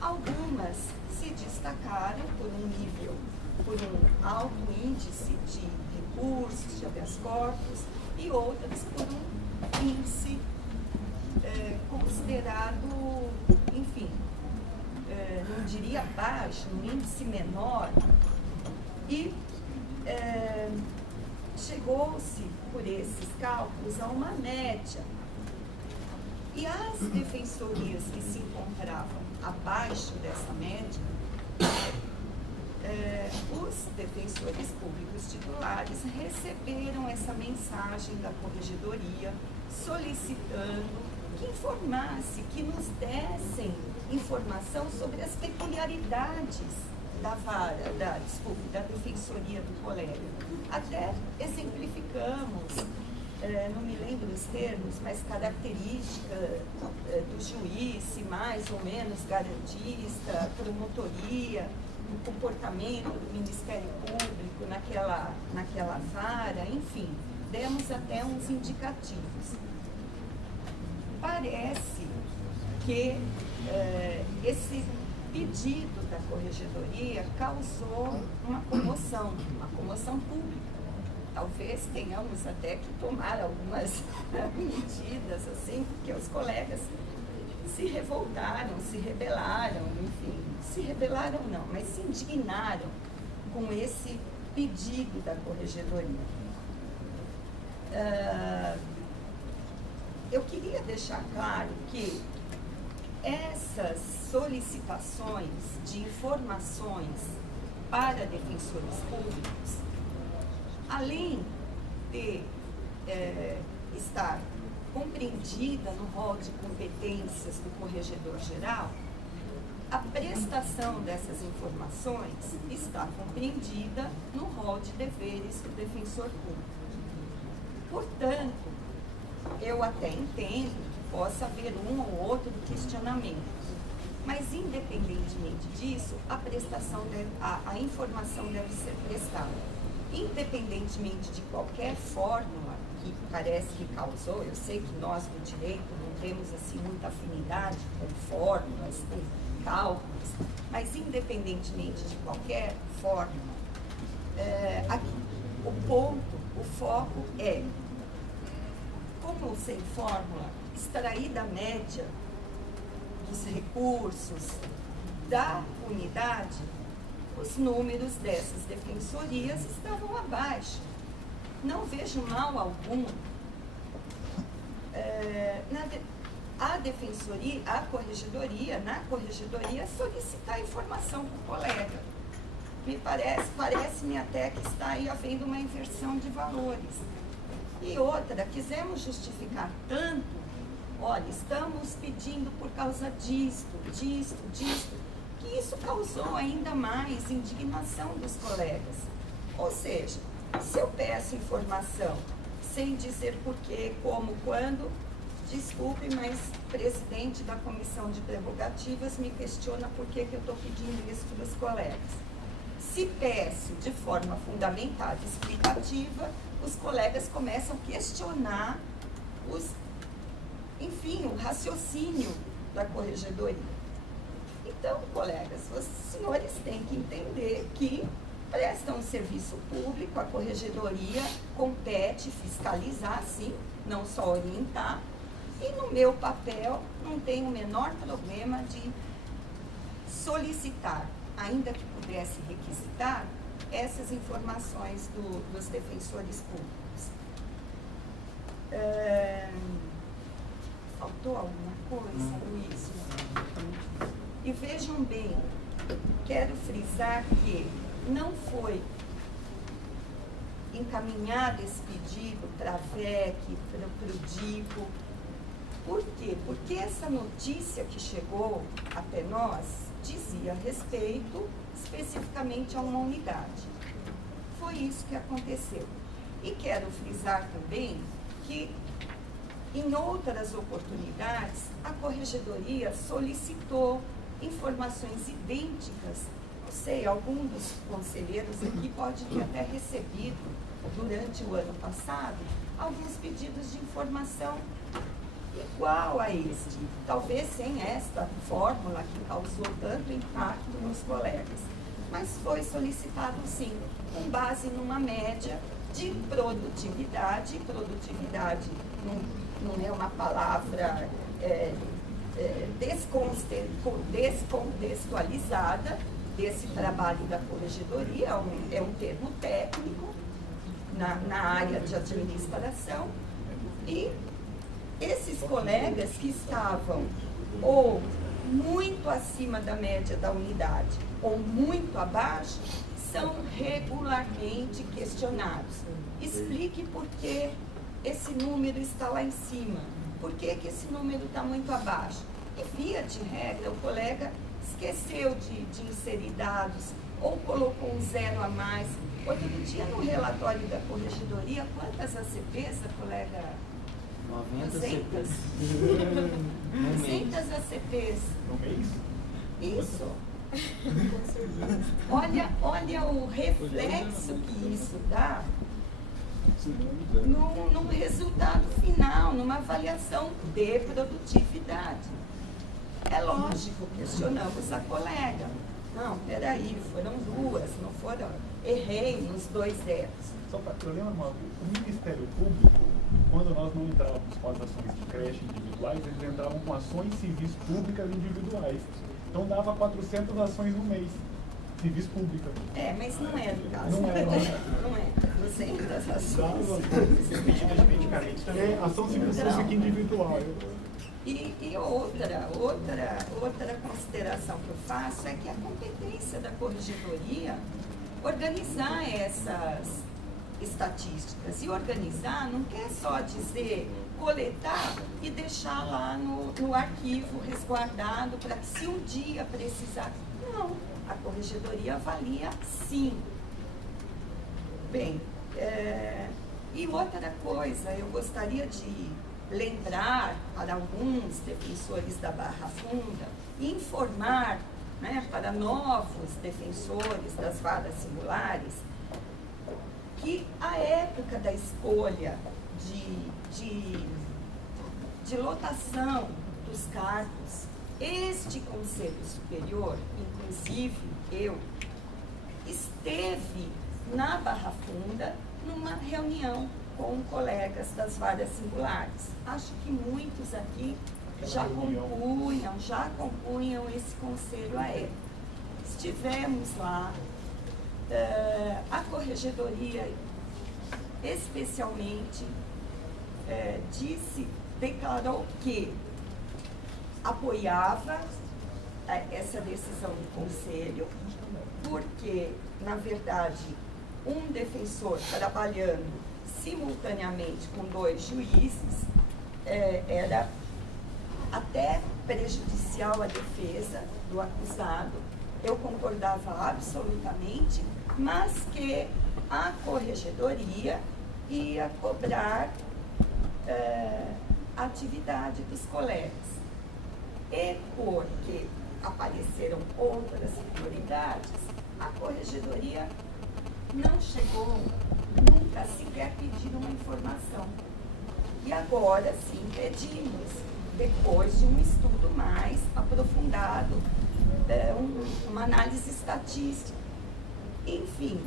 Algumas se destacaram por um alto índice de recursos, de habeas corpus, e outras por um índice considerado, enfim, não diria baixo, um índice menor, e chegou-se, por esses cálculos, a uma média. E as defensorias que se encontravam abaixo dessa média, os defensores públicos titulares receberam essa mensagem da Corregedoria solicitando que informasse, que nos dessem informação sobre as peculiaridades da vara, da defensoria do colégio. Até exemplificamos, não me lembro os termos, mas característica do juiz, se mais ou menos garantista, promotoria, o comportamento do Ministério Público naquela vara, enfim, demos até uns indicativos. Parece que esse pedido da Corregedoria causou uma comoção pública. Talvez tenhamos até que tomar algumas medidas, assim, porque os colegas se revoltaram, se rebelaram, enfim, se rebelaram não, mas se indignaram com esse pedido da Corregedoria. Eu queria deixar claro que essas solicitações de informações para defensores públicos, além de estar compreendida no rol de competências do Corregedor-Geral, a prestação dessas informações está compreendida no rol de deveres do defensor público. Portanto, eu até entendo que possa haver um ou outro questionamento, mas independentemente disso, a informação deve ser prestada. Independentemente de qualquer fórmula que parece que causou, eu sei que nós do direito não temos assim muita afinidade com fórmulas, com cálculos, mas independentemente de qualquer fórmula, aqui, o foco é, como sem fórmula, extrair da média dos recursos da unidade, os números dessas defensorias estavam abaixo. Não vejo mal algum a Corregedoria, na Corregedoria, solicitar informação para o colega. Parece-me até que está aí havendo uma inversão de valores. E outra, quisemos justificar tanto, olha, estamos pedindo por causa disto, que isso causou ainda mais indignação dos colegas. Ou seja, se eu peço informação sem dizer porquê, como, quando, desculpe, mas o presidente da Comissão de Prerrogativas me questiona por que eu estou pedindo isso para os colegas. Se peço de forma fundamentada e explicativa, os colegas começam a questionar o raciocínio da corregedoria. Então, colegas, os senhores têm que entender que prestam um serviço público, a corregedoria compete fiscalizar, sim, não só orientar, e no meu papel não tem o menor problema de solicitar, ainda que pudesse requisitar, essas informações dos defensores públicos. Faltou alguma coisa, Luiz? E vejam bem, quero frisar que não foi encaminhado esse pedido para a VEC, para o DICO. Por quê? Porque essa notícia que chegou até nós dizia respeito especificamente a uma unidade. Foi isso que aconteceu. E quero frisar também que, em outras oportunidades, a corregedoria solicitou informações idênticas. Não sei, algum dos conselheiros aqui pode ter até recebido, durante o ano passado, alguns pedidos de informação igual a este, talvez sem esta fórmula que causou tanto impacto nos colegas, mas foi solicitado sim, com base numa média de produtividade. Produtividade não é uma palavra descontextualizada desse trabalho da corregedoria, é um termo técnico na área de administração, e esses colegas que estavam ou muito acima da média da unidade ou muito abaixo, são regularmente questionados. Explique por que esse número está lá em cima, por que esse número está muito abaixo. E via de regra, o colega esqueceu de inserir dados ou colocou um 0 a mais. Outro dia, no relatório da corregedoria, quantas ACPs a colega? 90 200? 200 ACPs. No mês? Isso. Olha o reflexo que isso dá num resultado final, numa avaliação de produtividade. É lógico, questionamos a colega. Não, peraí, foram duas, não foram. Errei nos 2 zeros. Só para eu lembro uma vez, o Ministério Público, quando nós não entrávamos com as ações de creche individuais, eles entravam com ações civis públicas individuais. Então dava 400 ações no mês, civis públicas. Mas não é no caso. Não é, não é. Não é. 200 ações. Esses pedidos de medicamentos também. Ação civil pública individual. E outra consideração que eu faço é que a competência da corregedoria organizar essas estatísticas. E organizar não quer só dizer coletar e deixar lá no arquivo resguardado para que, se um dia precisar. Não, a corregedoria avalia sim. Bem, e outra coisa, eu gostaria de lembrar para alguns defensores da Barra Funda e informar, né, para novos defensores das varas singulares, que a época da escolha de lotação dos cargos, este Conselho Superior, inclusive eu, esteve na Barra Funda numa reunião com colegas das varas singulares. Acho que muitos aqui já compunham esse conselho à época. Estivemos lá, a corregedoria especialmente declarou que apoiava essa decisão do conselho, porque, na verdade, um defensor trabalhando simultaneamente com 2 juízes era até prejudicial à defesa do acusado. Eu concordava absolutamente, mas que a corregedoria ia cobrar a atividade dos colegas. E porque apareceram outras prioridades, a corregedoria não chegou nunca sequer pedir uma informação. E agora sim pedimos. depois de um estudo mais aprofundado, uma análise estatística. Enfim,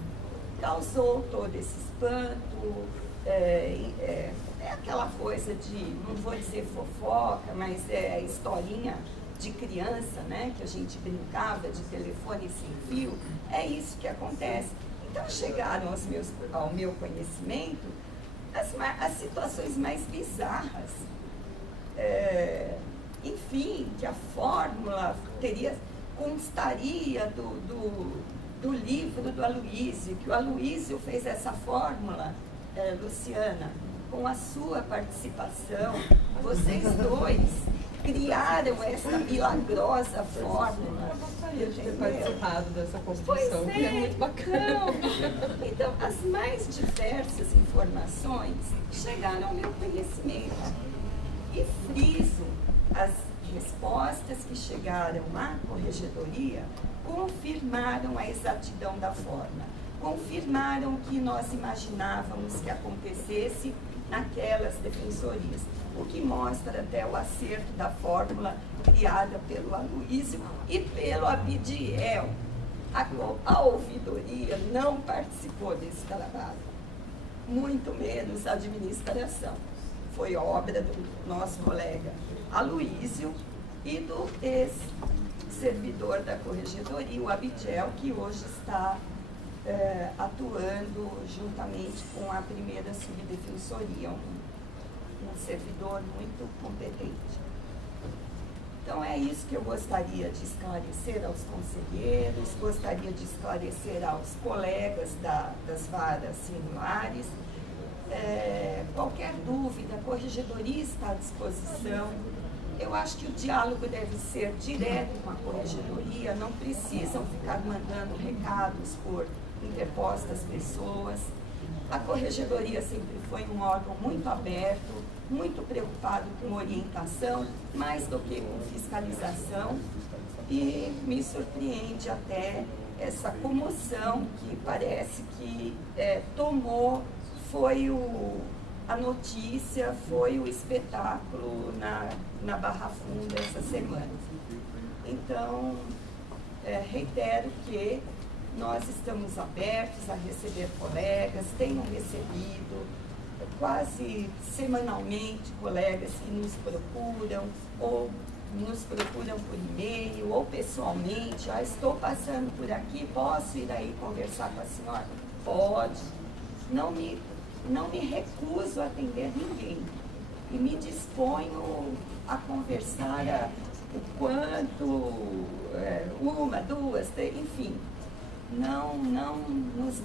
causou todo esse espanto, é aquela coisa de, não vou dizer fofoca, mas é historinha de criança, né, que a gente brincava de telefone sem fio, é isso que acontece. Então chegaram ao meu conhecimento as situações mais bizarras. Enfim, que a fórmula constaria do livro do Aloísio, que o Aloísio fez essa fórmula, Luciana, com a sua participação. Vocês dois criaram essa milagrosa fórmula. Eu gostaria de ter participado dessa construção, que é muito bacana. Então, as mais diversas informações chegaram ao meu conhecimento. E friso, as respostas que chegaram à corregedoria confirmaram a exatidão da forma, confirmaram o que nós imaginávamos que acontecesse naquelas defensorias, o que mostra até o acerto da fórmula criada pelo Aloísio e pelo Abidiel. A ouvidoria não participou desse trabalho, muito menos a administração. Foi obra do nosso colega Aloísio e do ex-servidor da corregedoria, o Abidiel, que hoje está atuando juntamente com a primeira subdefensoria, um servidor muito competente. Então é isso que eu gostaria de esclarecer aos conselheiros, gostaria de esclarecer aos colegas das varas similares. Qualquer dúvida, a corregedoria está à disposição. Eu acho que o diálogo deve ser direto com a corregedoria, não precisam ficar mandando recados por interpostas pessoas. A corregedoria sempre foi um órgão muito aberto, muito preocupado com orientação, mais do que com fiscalização, e me surpreende até essa comoção que parece que a notícia, foi o espetáculo na Barra Funda essa semana. Então, reitero que nós estamos abertos a receber colegas, tenho recebido quase semanalmente colegas que nos procuram, ou nos procuram por e-mail, ou pessoalmente. Estou passando por aqui, posso ir aí conversar com a senhora? Pode. Não me recuso a atender ninguém. E me disponho a conversar o quanto, uma, duas, enfim. Não nos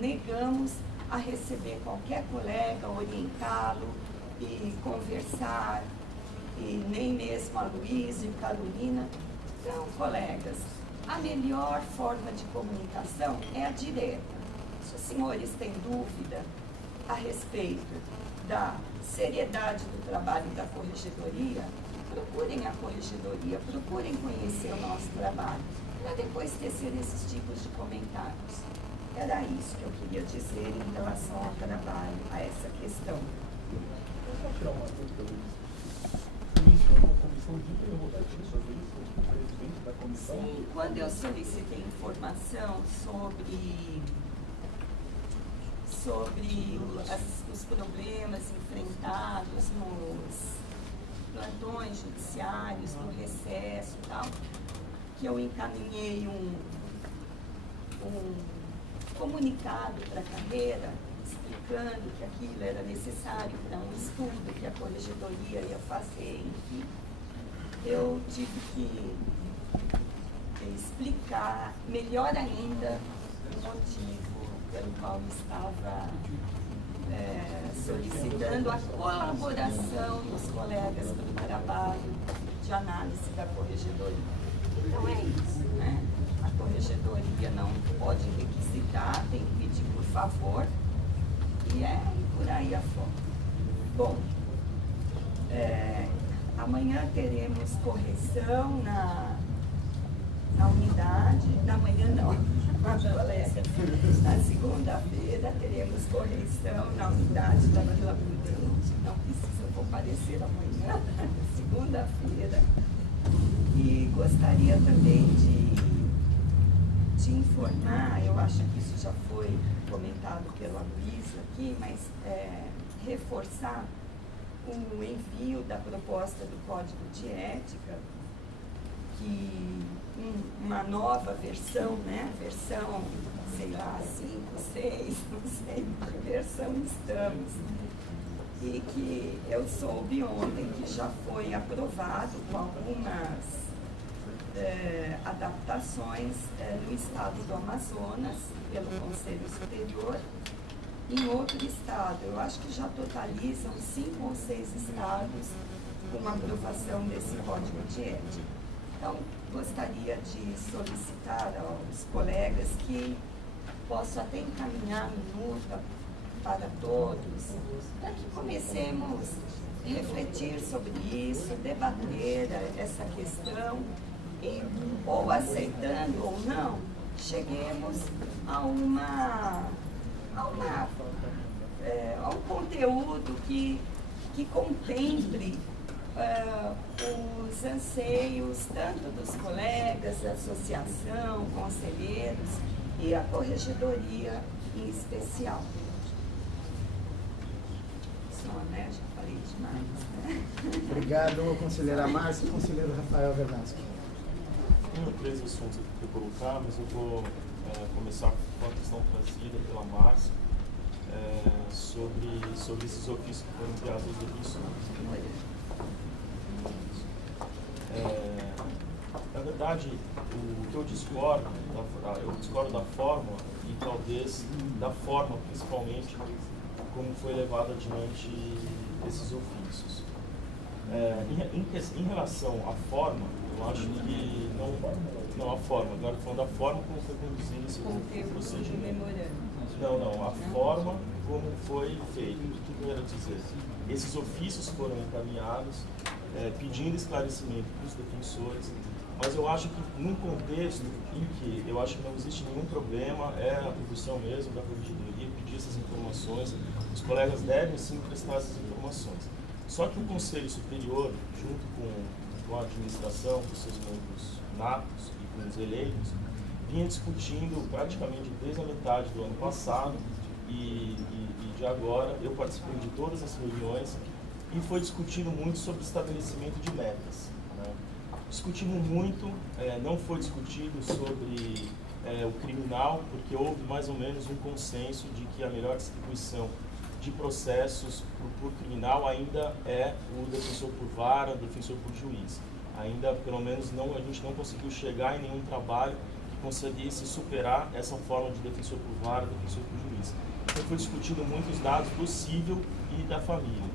negamos a receber qualquer colega, orientá-lo e conversar, e nem mesmo a Luísa e Carolina. Então, colegas, a melhor forma de comunicação é a direta. Se os senhores têm dúvida a respeito da seriedade do trabalho da corregedoria, procurem a corregedoria, procurem conhecer o nosso trabalho, para depois tecer esses tipos de comentários. Era isso que eu queria dizer em relação ao trabalho, a essa questão. Eu só tirar uma dúvida, Luiz. Isso é uma comissão interrogativa, o presidente da comissão? Sim, quando eu solicitei informação sobre os problemas enfrentados nos plantões judiciários, no recesso e tal, que eu encaminhei um comunicado para a carreira, explicando que aquilo era necessário para um estudo que a corregedoria ia fazer, enfim. Eu tive que explicar melhor ainda o motivo pelo qual eu estava solicitando a colaboração dos colegas para o trabalho de análise da corregedoria. Então é isso, né? A corregedoria não pode requisitar, tem que pedir por favor, e por aí afora. Bom, amanhã teremos correção na unidade, na manhã não, colega. Na segunda-feira teremos correção na unidade da Vila Prudente, não precisam comparecer amanhã, segunda-feira. E gostaria também de informar, eu acho que isso já foi comentado pela Luísa aqui, mas reforçar o envio da proposta do Código de Ética, que uma nova versão, né? Versão, sei lá, 5, 6, não sei em que versão estamos. E que eu soube ontem que já foi aprovado com algumas adaptações no estado do Amazonas, pelo Conselho Superior. Em outro estado, eu acho que já totalizam 5 ou 6 estados com a aprovação desse Código de Ética. Então, gostaria de solicitar aos colegas que possam até encaminhar a minuta para todos, para que comecemos a refletir sobre isso, debater essa questão e, ou aceitando ou não, cheguemos a um conteúdo que contemple os anseios tanto dos colegas, da associação, conselheiros e a corregedoria em especial. Só, né? Já falei demais, né? Obrigado, conselheira Márcia e conselheiro Rafael Verdasco. Tenho 3 assuntos aqui para colocar, mas eu vou começar com a questão trazida pela Márcia sobre esses ofícios que foram criados desde o início. Na verdade, o que eu discordo da forma e talvez da forma, principalmente, como foi levado adiante esses ofícios. Em relação à forma, eu acho que não a forma, agora falando da forma como foi conduzido esse procedimento. Não, a forma como foi feito. O que eu quero dizer? Esses ofícios foram encaminhados pedindo esclarecimento para os defensores, mas eu acho que num contexto em que eu acho que não existe nenhum problema, é a atribuição mesmo da corregedoria pedir essas informações, os colegas devem sim prestar essas informações. Só que o Conselho Superior, junto com a administração, com seus membros natos e com os eleitos, vinha discutindo praticamente desde a metade do ano passado e de agora. Eu participei de todas as reuniões e foi discutindo muito sobre estabelecimento de metas, né? Discutindo muito, não foi discutido sobre o criminal, porque houve mais ou menos um consenso de que a melhor distribuição de processos por criminal ainda é o defensor por vara, o defensor por juiz. Ainda, pelo menos, a gente não conseguiu chegar em nenhum trabalho que conseguisse superar essa forma de defensor por vara, defensor por juiz. Então foi discutido muito os dados do civil e da família.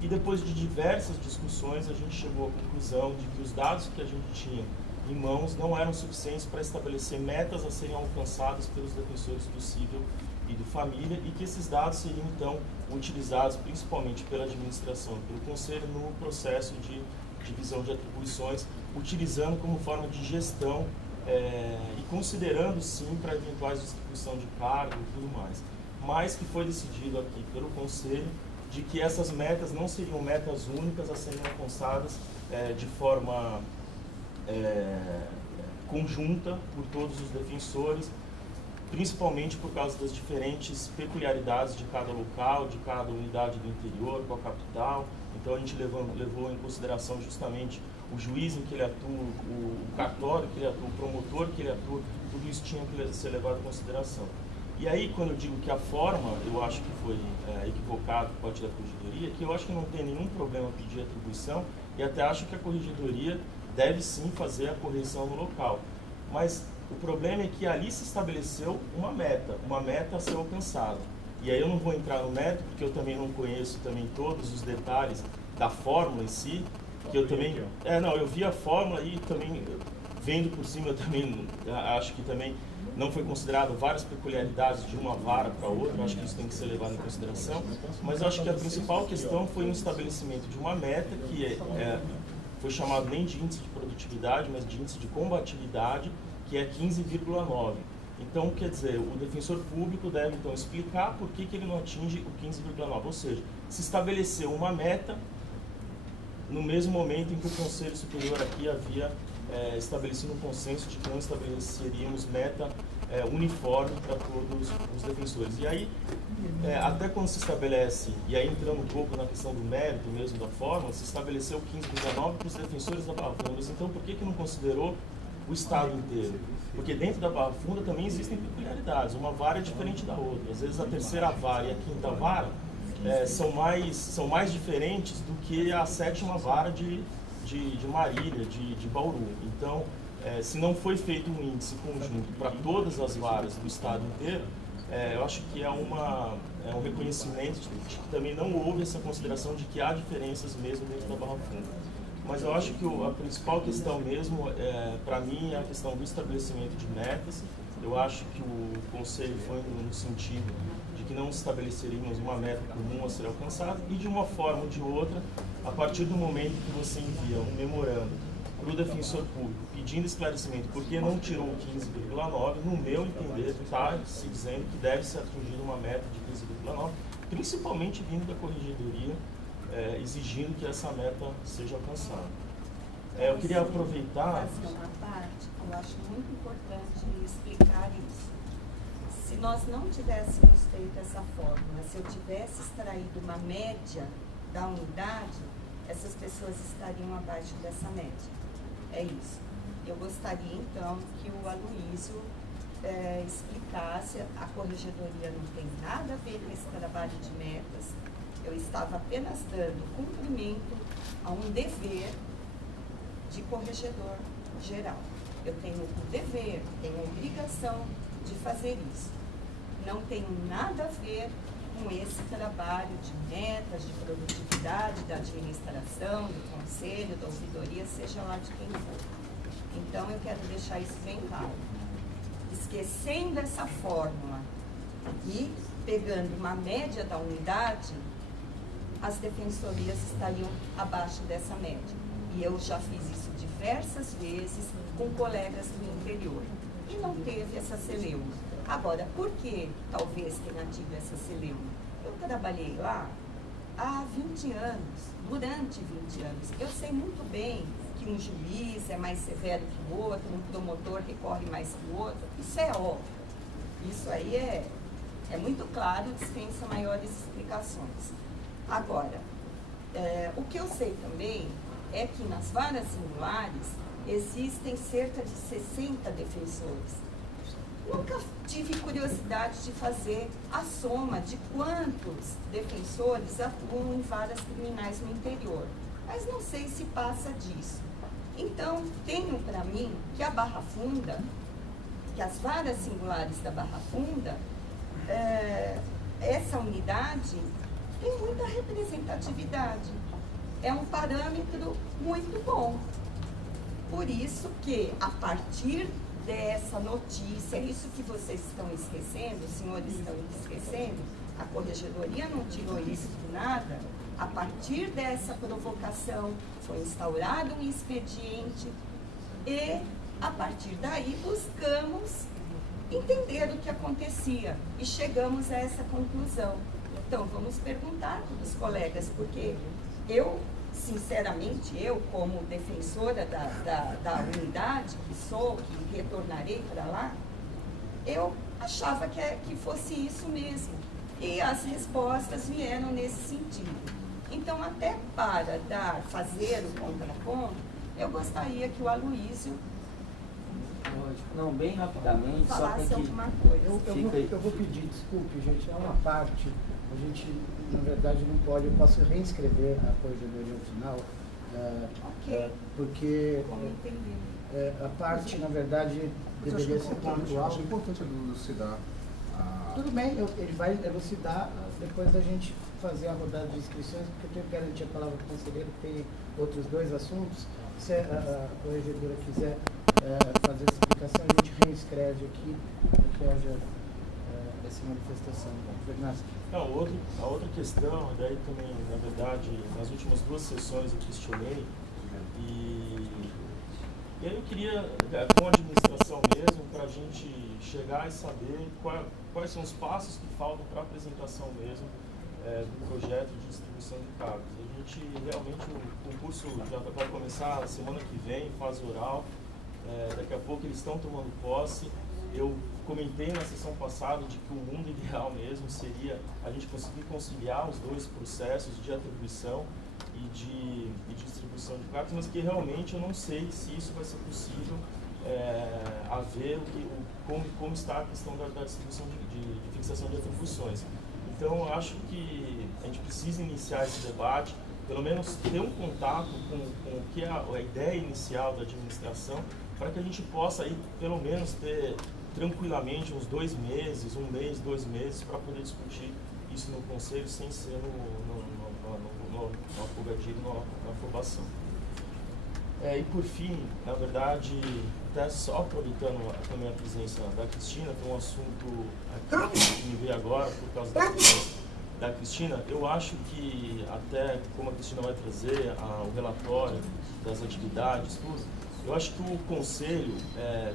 E depois de diversas discussões, a gente chegou à conclusão de que os dados que a gente tinha em mãos não eram suficientes para estabelecer metas a serem alcançadas pelos defensores do civil e do família, e que esses dados seriam, então, utilizados principalmente pela administração e pelo Conselho no processo de divisão de atribuições, utilizando como forma de gestão e considerando, sim, para eventuais distribuição de cargo e tudo mais. Mas que foi decidido aqui pelo Conselho de que essas metas não seriam metas únicas a serem alcançadas de forma conjunta por todos os defensores, principalmente por causa das diferentes peculiaridades de cada local, de cada unidade do interior com a capital. Então a gente levou em consideração justamente o juiz em que ele atua, o cartório que ele atua, o promotor que ele atua, tudo isso tinha que ser levado em consideração. E aí, quando eu digo que a forma, eu acho que foi equivocado por parte da corregedoria, que eu acho que não tem nenhum problema pedir atribuição, e até acho que a corregedoria deve sim fazer a correção no local. Mas o problema é que ali se estabeleceu uma meta a ser alcançada. E aí eu não vou entrar no mérito, porque eu também não conheço também todos os detalhes da fórmula em si, que eu também... eu vi a fórmula e também, vendo por cima, eu também acho que também não foi considerado várias peculiaridades de uma vara para outra, eu acho que isso tem que ser levado em consideração, mas eu acho que a principal questão foi um estabelecimento de uma meta que foi chamado nem de índice de produtividade, mas de índice de combatividade, que é 15,9. Então, quer dizer, o defensor público deve, então, explicar por que ele não atinge o 15,9. Ou seja, se estabeleceu uma meta no mesmo momento em que o Conselho Superior aqui havia estabelecido um consenso de que não estabeleceríamos meta uniforme para todos os defensores. E aí, até quando se estabelece, e aí entrando um pouco na questão do mérito mesmo da fórmula, se estabeleceu 15,9 para os defensores da Barra Funda. Então, por que não considerou o Estado inteiro? Porque dentro da Barra Funda também existem peculiaridades, uma vara é diferente da outra. Às vezes a terceira vara e a quinta vara são mais diferentes do que a sétima vara de Marília, de Bauru. Então, se não foi feito um índice conjunto para todas as varas do Estado inteiro, eu acho que é um reconhecimento de que também não houve essa consideração de que há diferenças mesmo dentro da Barra Funda. Mas eu acho que a principal questão mesmo, para mim, é a questão do estabelecimento de metas. Eu acho que o Conselho foi no sentido de que não estabeleceríamos uma meta comum a ser alcançada e, de uma forma ou de outra, a partir do momento que você envia um memorando para o defensor público pedindo esclarecimento por que não tirou 15,9, no meu entender, está se dizendo que deve ser atingida uma meta de 15,9, principalmente vindo da Corregedoria, exigindo que essa meta seja alcançada. Eu queria aproveitar... Fazer uma parte, eu acho muito importante explicar isso. Se nós não tivéssemos feito essa fórmula, se eu tivesse extraído uma média da unidade, essas pessoas estariam abaixo dessa média. É isso. Eu gostaria, então, que o Aloísio explicasse. A Corregedoria não tem nada a ver com esse trabalho de metas. Eu estava apenas dando cumprimento a um dever de corregedor geral. Eu tenho o dever, tenho a obrigação de fazer isso. Não tem nada a ver com esse trabalho de metas, de produtividade, da administração, do conselho, da ouvidoria, seja lá de quem for. Então, eu quero deixar isso bem claro. Esquecendo essa fórmula e pegando uma média da unidade, as defensorias estariam abaixo dessa média. E eu já fiz isso diversas vezes com colegas do interior. E não teve essa celeuma. Agora, por que talvez tenha tido essa celeuma? Eu trabalhei lá há 20 anos, durante 20 anos. Eu sei muito bem que um juiz é mais severo que o outro, um promotor recorre mais que o outro. Isso é óbvio. Isso aí é muito claro, dispensa maiores explicações. Agora, o que eu sei também é que nas varas singulares existem cerca de 60 defensores. Nunca tive curiosidade de fazer a soma de quantos defensores atuam em varas criminais no interior, mas não sei se passa disso. Então, tenho para mim que a Barra Funda, que as varas singulares da Barra Funda, essa unidade tem muita representatividade. É um parâmetro muito bom. Por isso que, a partir dessa notícia, isso que vocês estão esquecendo, os senhores estão esquecendo, a Corregedoria não tirou isso do nada, a partir dessa provocação foi instaurado um expediente e, a partir daí, buscamos entender o que acontecia e chegamos a essa conclusão. Então, vamos perguntar para os colegas, porque eu, sinceramente, eu como defensora da unidade que sou, que retornarei para lá, eu achava que fosse isso mesmo. E as respostas vieram nesse sentido. Então, até para fazer o contraponto, eu gostaria que o Aloísio não, bem rapidamente, falasse só para alguma coisa. Eu vou pedir desculpe, gente, é uma parte, a gente, na verdade, não pode, eu posso reinscrever a Corregedoria ao final, porque a parte, na verdade, deveria ser pontual. Acho importante elucidar. Tudo bem, ele vai elucidar depois da gente fazer a rodada de inscrições, porque eu tenho que garantir a palavra do conselheiro, que tem outros dois assuntos. Se a corregedora quiser fazer essa explicação, a gente reinscreve aqui para que haja essa manifestação. Bernardo. Não, a outra questão, daí também, na verdade, nas últimas duas sessões eu questionei, e aí eu queria, com a administração mesmo, para gente chegar e saber quais são os passos que faltam para a apresentação mesmo do projeto de distribuição de cargos. A gente realmente, o concurso já vai começar semana que vem, fase oral, daqui a pouco eles estão tomando posse. Eu comentei na sessão passada de que o mundo ideal mesmo seria a gente conseguir conciliar os dois processos de atribuição e de distribuição de cargos, mas que realmente eu não sei se isso vai ser possível a ver como está a questão da distribuição de fixação de atribuições. Então, eu acho que a gente precisa iniciar esse debate, pelo menos ter um contato com o que é a ideia inicial da administração, para que a gente possa aí, pelo menos, ter tranquilamente uns 2 meses, 1 mês, 2 meses, para poder discutir isso no Conselho, sem ser no afogadilho, na afobação. E por fim, na verdade, até só aproveitando também a presença da Cristina, que é um assunto que me veio agora por causa da Cristina, eu acho que até como a Cristina vai trazer o relatório das atividades, tudo, eu acho que o Conselho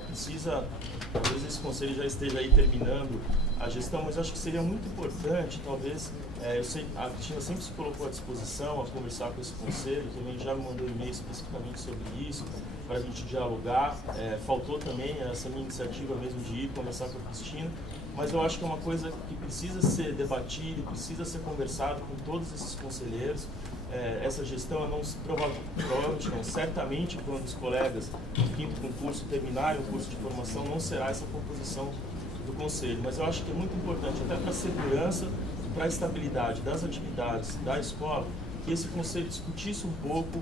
precisa, talvez esse Conselho já esteja aí terminando a gestão, mas acho que seria muito importante, talvez, eu sei, a Cristina sempre se colocou à disposição a conversar com esse Conselho, também já me mandou e-mail especificamente sobre isso, para a gente dialogar. Faltou também essa minha iniciativa mesmo de ir conversar com a Cristina, mas eu acho que é uma coisa que precisa ser debatida, precisa ser conversado com todos esses conselheiros. Essa gestão, provavelmente não, certamente quando os colegas do 5º concurso terminarem o curso de formação, não será essa composição do Conselho, mas eu acho que é muito importante, até para a segurança e para a estabilidade das atividades da escola, que esse Conselho discutisse um pouco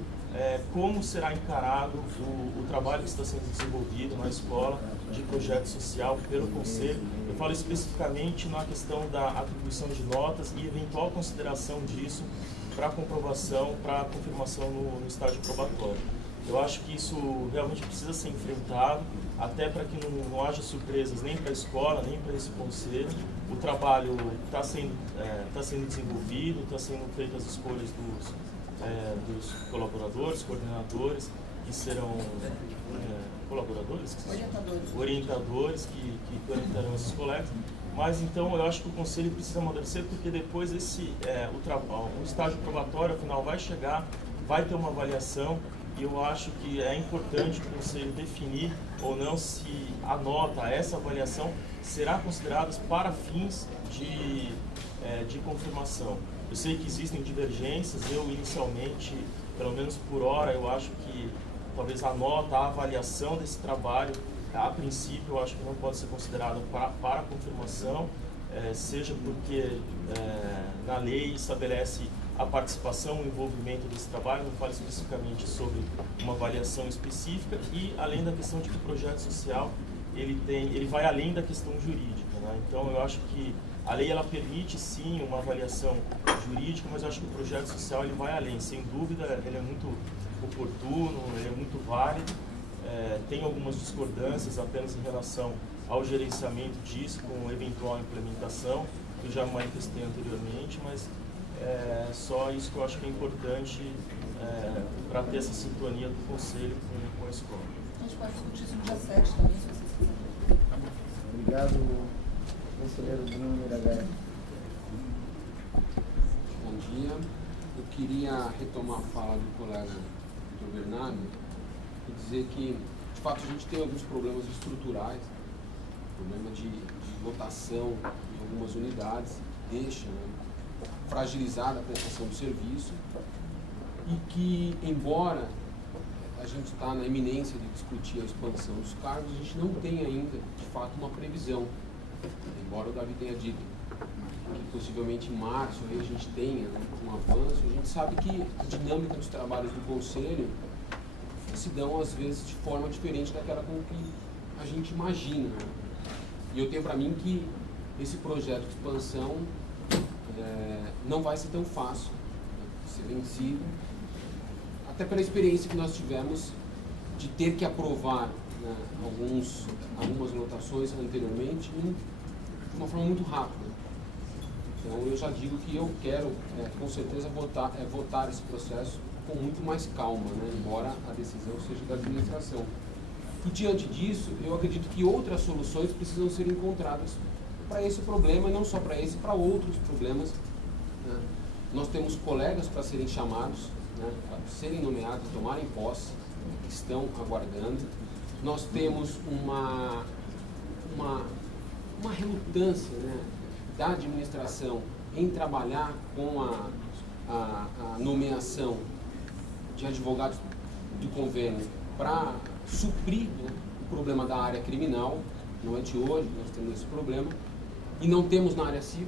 como será encarado o trabalho que está sendo desenvolvido na escola de projeto social pelo Conselho. Eu falo especificamente na questão da atribuição de notas e eventual consideração disso para comprovação, para confirmação no estágio probatório. Eu acho que isso realmente precisa ser enfrentado, até para que não haja surpresas nem para a escola, nem para esse Conselho. O trabalho está sendo desenvolvido, está sendo feitas as escolhas dos colaboradores, coordenadores, que serão colaboradores? Orientadores que orientarão esses colegas. Mas então eu acho que o Conselho precisa amadurecer, porque depois o estágio probatório, afinal, vai chegar, vai ter uma avaliação, e eu acho que é importante o Conselho definir ou não se a nota, essa avaliação, será considerada para fins de confirmação. Eu sei que existem divergências, eu inicialmente, pelo menos por hora, eu acho que talvez a nota, a avaliação desse trabalho, a princípio, eu acho que não pode ser considerada para confirmação, seja porque na lei estabelece a participação, o envolvimento desse trabalho, não fala especificamente sobre uma avaliação específica, e além da questão de que o projeto social ele vai além da questão jurídica, né? Então eu acho que a lei ela permite sim uma avaliação jurídica, mas eu acho que o projeto social ele vai além, sem dúvida ele é muito oportuno, ele é muito válido. Tem algumas discordâncias apenas em relação ao gerenciamento disso, com eventual implementação, que eu já manifestei anteriormente, mas só isso que eu acho que é importante para ter essa sintonia do Conselho com a escola. A gente pode discutir isso no dia 7 também, se vocês quiserem. Obrigado, conselheiro Bruno Miragaia. Bom dia. Eu queria retomar a fala do colega Dr. Bernardo e dizer que, de fato, a gente tem alguns problemas estruturais, problema de lotação em algumas unidades, deixa fragilizada a prestação do serviço, e que, embora a gente está na iminência de discutir a expansão dos cargos, a gente não tem ainda, de fato, uma previsão, embora o Davi tenha dito que possivelmente em março aí a gente tenha um avanço. A gente sabe que a dinâmica dos trabalhos do Conselho se dão, às vezes, de forma diferente daquela com que a gente imagina. E eu tenho para mim que esse projeto de expansão não vai ser tão fácil de ser vencido, até pela experiência que nós tivemos de ter que aprovar algumas lotações anteriormente de uma forma muito rápida. Então eu já digo que eu quero com certeza votar esse processo com muito mais calma, embora a decisão seja da administração. E diante disso, eu acredito que outras soluções precisam ser encontradas para esse problema, e não só para esse, para outros problemas, né? Nós temos colegas para serem chamados, né, para serem nomeados, tomarem posse, que estão aguardando. Nós temos uma relutância, né, da administração em trabalhar com a nomeação de advogados do convênio para suprir, né, o problema da área criminal. Não é de hoje, nós temos esse problema. E não temos na área civil.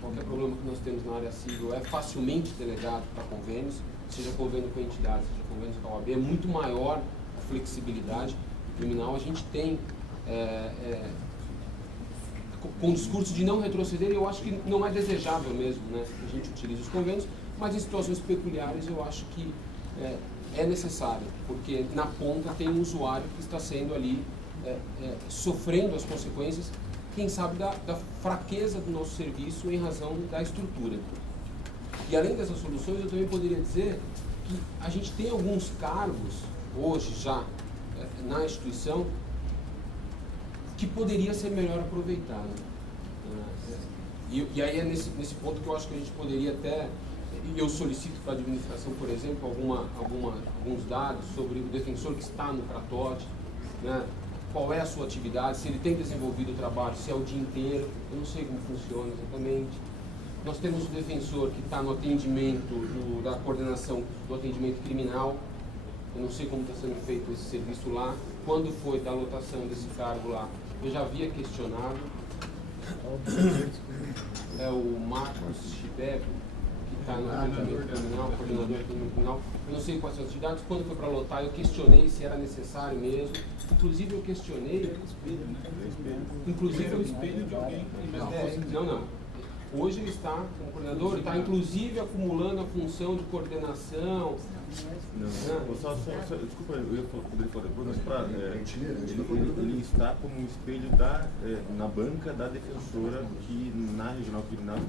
Qualquer problema que nós temos na área civil é facilmente delegado para convênios, seja convênio com entidades, seja convênio com a OAB. É muito maior a flexibilidade criminal. A gente tem, com o discurso de não retroceder, eu acho que não é desejável mesmo, né? A gente utiliza os convênios, mas em situações peculiares eu acho que é necessário, porque na ponta tem um usuário que está sendo ali, sofrendo as consequências, quem sabe, da fraqueza do nosso serviço em razão da estrutura. E além dessas soluções, eu também poderia dizer que a gente tem alguns cargos, hoje já, na instituição, que poderia ser melhor aproveitado. E aí é nesse ponto que eu acho que a gente poderia até... Eu solicito para a administração, por exemplo, alguns dados sobre o defensor que está no CRATOT, né? Qual é a sua atividade, se ele tem desenvolvido o trabalho, se é o dia inteiro, eu não sei como funciona exatamente. Nós temos o defensor que está no atendimento da coordenação do atendimento criminal, eu não sei como está sendo feito esse serviço lá, quando foi da lotação desse cargo lá, eu já havia questionado. É o Marcos Chibeco, que está no atendimento criminal, coordenador do atendimento criminal. Eu não sei quais são as atividades. Quando foi para lotar, eu questionei se era necessário mesmo. Inclusive, eu questionei. Inclusive, o espelho de alguém. Não. Hoje ele está como coordenador, está inclusive acumulando a função de coordenação. Desculpa, eu ia poder falar depois, mas ele está como um espelho na banca da defensora que na Regional Criminal está